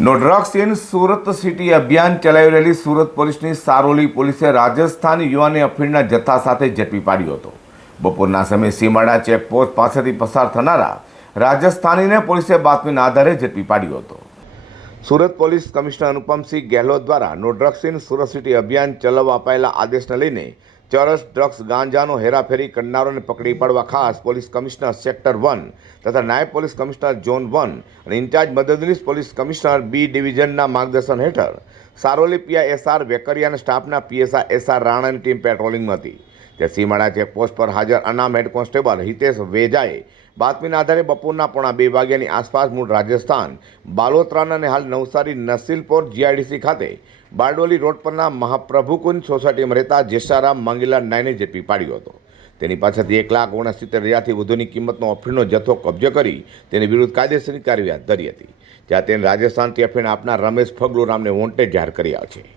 No drugs in Surat city અભિયાન ચલાવી રહેલી સુરત પોલીસની સારોલી પોલીસે રાજસ્થાન યુવાને અફીણના જથ્થા સાથે ઝડપી પાડ્યો હતો. બપોરના સમયે સીમાડા ચેકપોસ્ટ પાસેથી પસાર થનારા રાજસ્થાનીને પોલીસે બાતમીના આધારે ઝડપી પાડ્યો હતો. સુરત પોલીસ કમિશનર અનુપમસિંહ ગેહલોત દ્વારા no drugs in Surat city અભિયાન ચલાવવા અપાયેલા આદેશને લઈને ચરસ ડ્રગ્સ ગાંજાનો હેરાફેરી કરનારોને પકડી પાડવા ખાસ પોલીસ કમિશનર સેક્ટર વન તથા નાયબ પોલીસ કમિશનર ઝોન વન અને ઇન્ચાર્જ મદદનીશ પોલીસ કમિશનર બી ડિવિઝનના માર્ગદર્શન હેઠળ સારોલી પીઆઈ એસઆર વેકરિયા અને સ્ટાફના પીએસઆર એસઆર રાણાની ટીમ પેટ્રોલિંગમાં હતી. ત્યાં સીમાડા ચેકપોસ્ટ પર હાજર અનામ હેડ કોન્સ્ટેબલ હિતેશ વેજાએ બાતમીના આધારે બપોરના પોણા બે વાગ્યાની આસપાસ મૂળ રાજસ્થાન, બાલોત્રાન અને હાલ નવસારી નસીલપોર જીઆઈડીસી ખાતે બારડોલી રોડ પરના મહાપ્રભુકુંજ સોસાયટીમાં રહેતા જેસારામ મંગીલા નાયને ઝડપી પાડ્યો હતો. તેની પાસેથી એક લાખ ઓગણસિત્તેર હજારથી વધુની કિંમતનો અફીણનો જથ્થો કબજે કરી તેની વિરુદ્ધ કાયદેસરની કાર્યવાહી ધરી હતી. જ્યાં તેને રાજસ્થાનથી અફીણ આપનાર રમેશ ફગલુ રામને વોન્ટેડ જાહેર કર્યા છે.